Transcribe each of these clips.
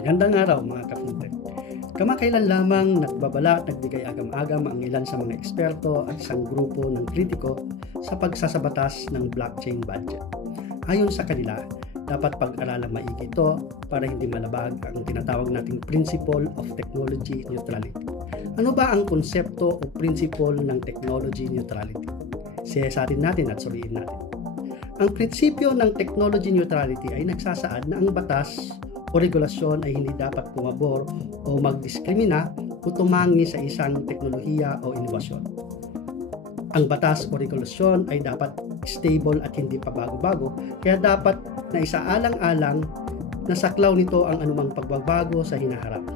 Magandang araw mga ka-fintech. Kamakailan lamang nagbabala at nagbigay agam-agam ang ilan sa mga eksperto at isang grupo ng kritiko sa pagsasabatas ng blockchain budget. Ayon sa kanila, dapat pag-aralang maigi ito para hindi malabag ang tinatawag nating Principle of Technology Neutrality. Ano ba ang konsepto o principle ng technology neutrality? Siyasatin natin at suriin natin. Ang prinsipyo ng technology neutrality ay nagsasaad na ang batas o regulasyon ay hindi dapat pumabor o magdiskrimina o tumangi sa isang teknolohiya o inobasyon. Ang batas o regulasyon ay dapat stable at hindi pabago-bago, kaya dapat na isaalang-alang na saklaw nito ang anumang pagbabago sa hinaharap.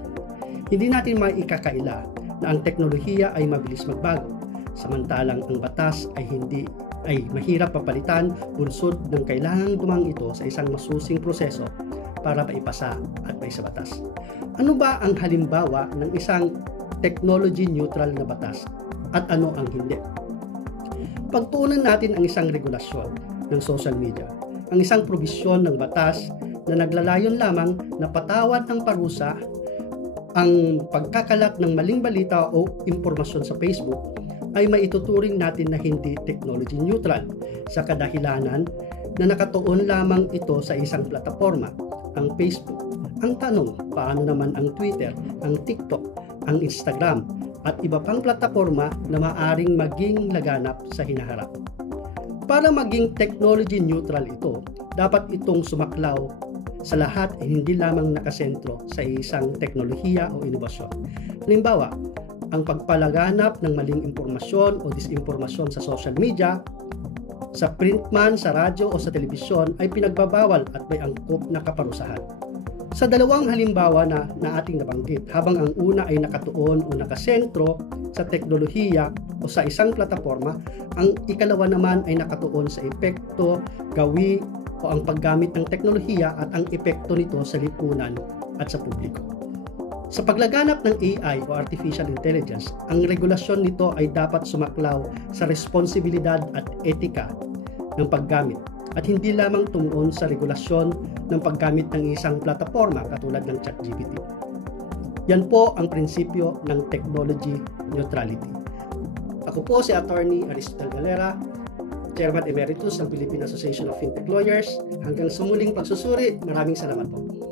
Hindi natin maikakaila na ang teknolohiya ay mabilis magbago, samantalang ang batas ay mahirap papalitan bunsod ng kailangang dumang ito sa isang masusing proseso para maipasa at maisabatas. Ano ba ang halimbawa ng isang technology neutral na batas at ano ang hindi? Pagtuunan natin ang isang regulasyon ng social media, ang isang probisyon ng batas na naglalayon lamang na patawad ng parusa ang pagkakalat ng maling balita o impormasyon sa Facebook ay maituturing natin na hindi technology neutral sa kadahilanan na nakatuon lamang ito sa isang plataporma, ang Facebook. Ang tanong, paano naman ang Twitter, ang TikTok, ang Instagram, at iba pang plataporma na maaring maging laganap sa hinaharap? Para maging technology neutral ito, dapat itong sumaklaw sa lahat ay hindi lamang nakasentro sa isang teknolohiya o inobasyon. Halimbawa, ang pagpalaganap ng maling impormasyon o disinformasyon sa social media, sa print man, sa radyo o sa telebisyon ay pinagbabawal at may angkop na kaparusahan. Sa dalawang halimbawa na ating nabanggit, habang ang una ay nakatuon o nakasentro sa teknolohiya o sa isang plataporma, ang ikalawa naman ay nakatuon sa epekto, gawi o ang paggamit ng teknolohiya at ang epekto nito sa lipunan at sa publiko. Sa paglaganap ng AI o Artificial Intelligence, ang regulasyon nito ay dapat sumaklaw sa responsibilidad at etika ng paggamit at hindi lamang tumuon sa regulasyon ng paggamit ng isang plataporma katulad ng ChatGPT. Yan po ang prinsipyo ng technology neutrality. Ako po si Attorney Aristotle Galera, Chairman Emeritus ng Philippine Association of Fintech Lawyers. Hanggang sa muling pagsusuri, maraming salamat po.